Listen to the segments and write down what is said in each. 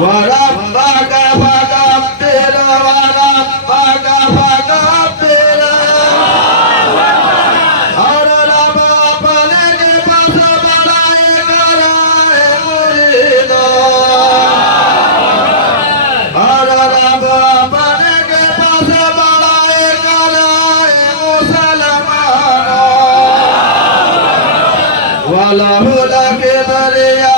وربك فكبر وربك فكبر और रब अपने के पास बड़ाई कराए मुरीदो और रब अपने के पास बड़ाई कराए मुसलमानों वलहु लकिबरिया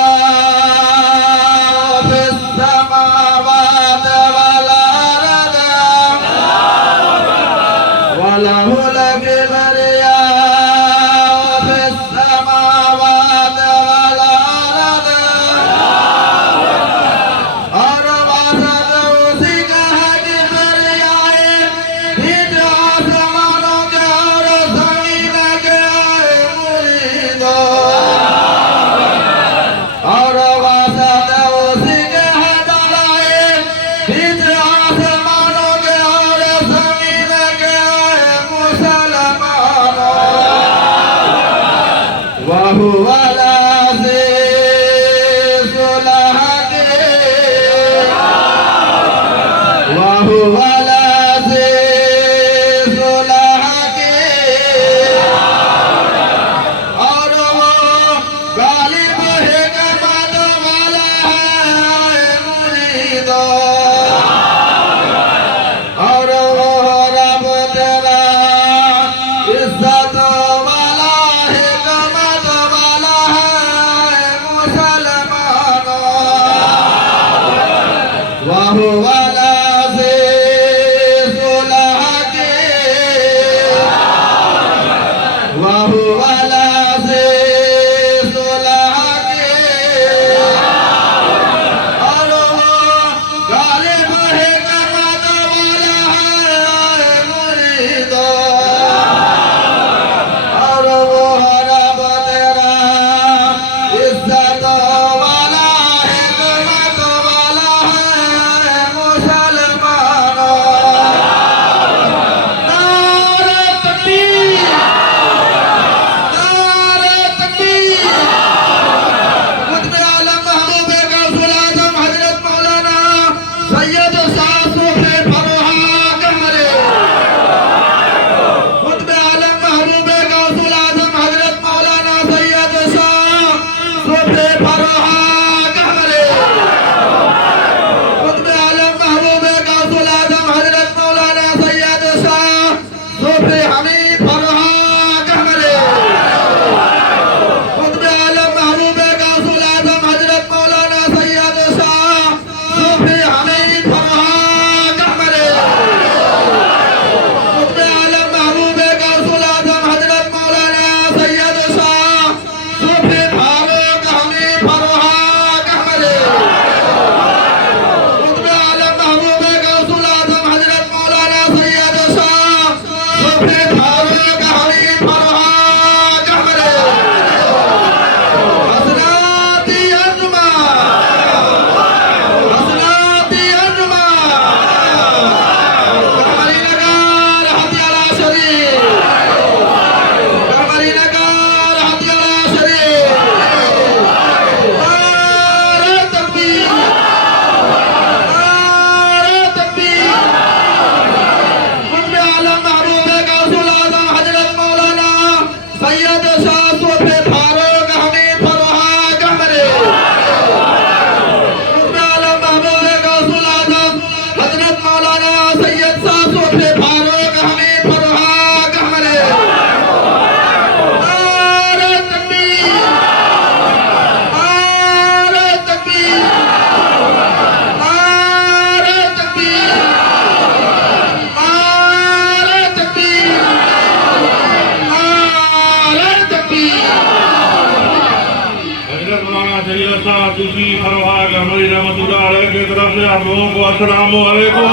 सूफी फरवाग हमारी रहमतुल्लाह अलैह की तरफ से आप लोगों को अस्सलाम वालेकुम।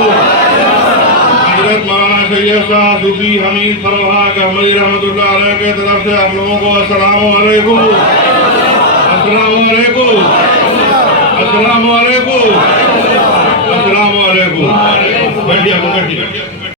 हजरत मौलाना सैयद शाह सूफी हमीद फरवाग हमारी रहमतुल्लाह अलैह की तरफ से आप लोगों को अस्सलाम वालेकुम। अस्सलाम वालेकुम। अस्सलाम वालेकुम। अस्सलाम वालेकुम। बैठिए बैठिए।